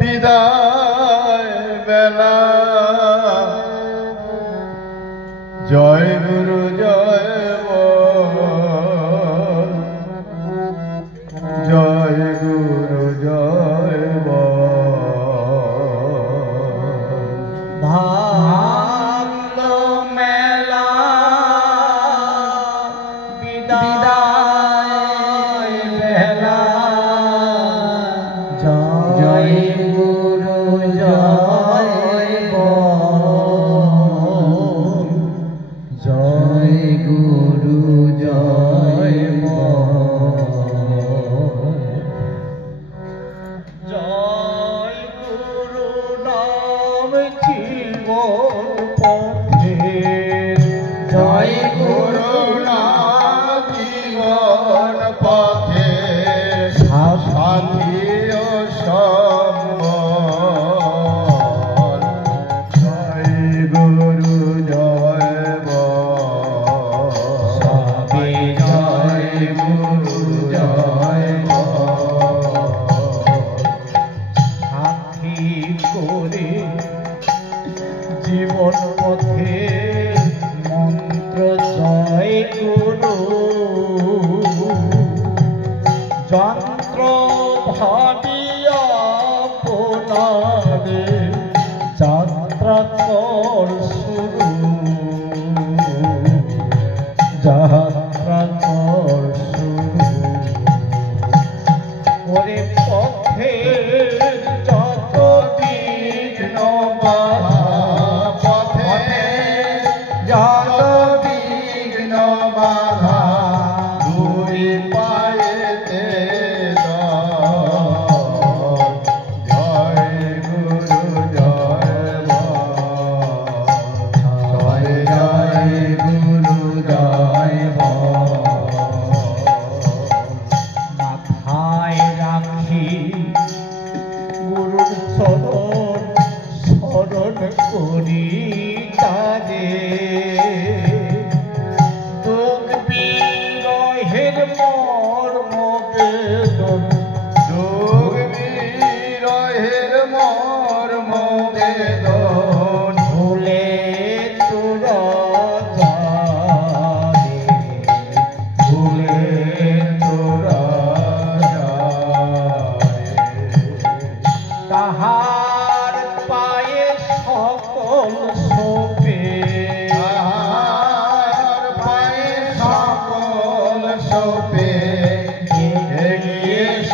বিদায় বেলা জয় গুরু জয় জয় গুরু জয় ভাগ্য মেলা বিদায় বেলা জয় গুরু জয় জয় গুরু জয় জয় গুরু নাম জীবন পথে জয় গুরু নাম জীবন পথে সাথী ও সম্বল জয় গুরু জয় জয় গুরু জয় সাথী করে জীবন পথে মন্ত্র জয় গুরু যন্ত্র ভাবিয়া আপনারে যাত্রা কর শুরু যাত্রা কর শুরু ওরে পথে